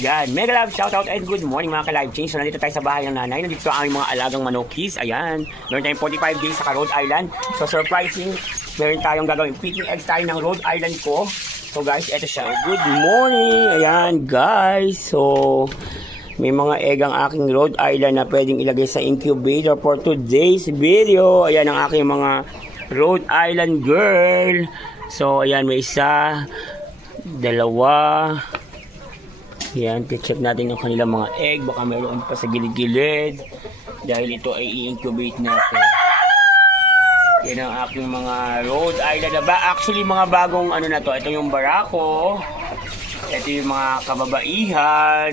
Yan, mega love, shoutout and good morning mga ka-live change. So nandito tayo sa bahay ng nanay. Nandito ang aming mga alagang manokis. Ayan, meron tayong 45 days sa Rhode Island. So surprising, meron tayong gagawin. Picking eggs tayo ng Rhode Island ko. So guys, eto siya. Good morning! Ayan guys, so may mga egg ang aking Rhode Island na pwedeng ilagay sa incubator for today's video. Ayan ang aking mga Rhode Island girl. So ayan, may isa, dalawa. Yan, check natin yung kanilang mga egg. Baka mayroon pa sa gilid-gilid. Dahil ito ay i-incubate natin. Yan ang aking mga Rhode Island na ba? Actually, mga bagong ano na to. Ito yung barako. Ito yung mga kababaihan.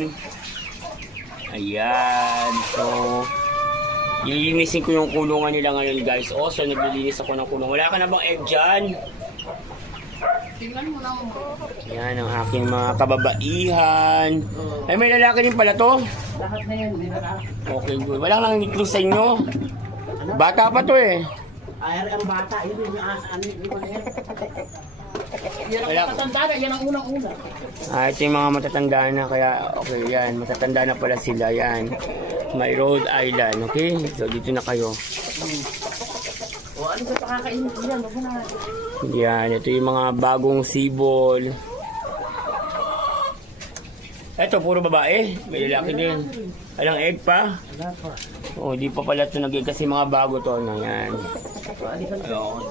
Ayan. So, ililinisin ko yung kulungan nila ngayon guys. So, naglilinis ako ng kulungan. Wala ka na bang egg dyan? Tingnan mo lang. Yan ang aking mga kababaihan. Ay, may lalaki din pala to. Lahat na yan, hindi na. Okay, good. Walang lang itlog sa inyo. Bata pa to eh. Ay, ang bata, yun yung asaan, yun na yan. Yan Wala. ang matatanda na, yan ang unang-una. Ito yung mga matatanda na. Kaya, okay, yan. Matatanda na pala sila. Yan. May Rhode Island. Okay? So, dito na kayo. O, ano sa pakakainin ko yan? Wag mo na. Yan. Ito yung mga bagong sibol. Ito, puro babae. May lalaki din. Alang egg pa. Wala pa. Oh, di pa pala ito nag-egg kasi mga bago to na yan. Alikan Hello.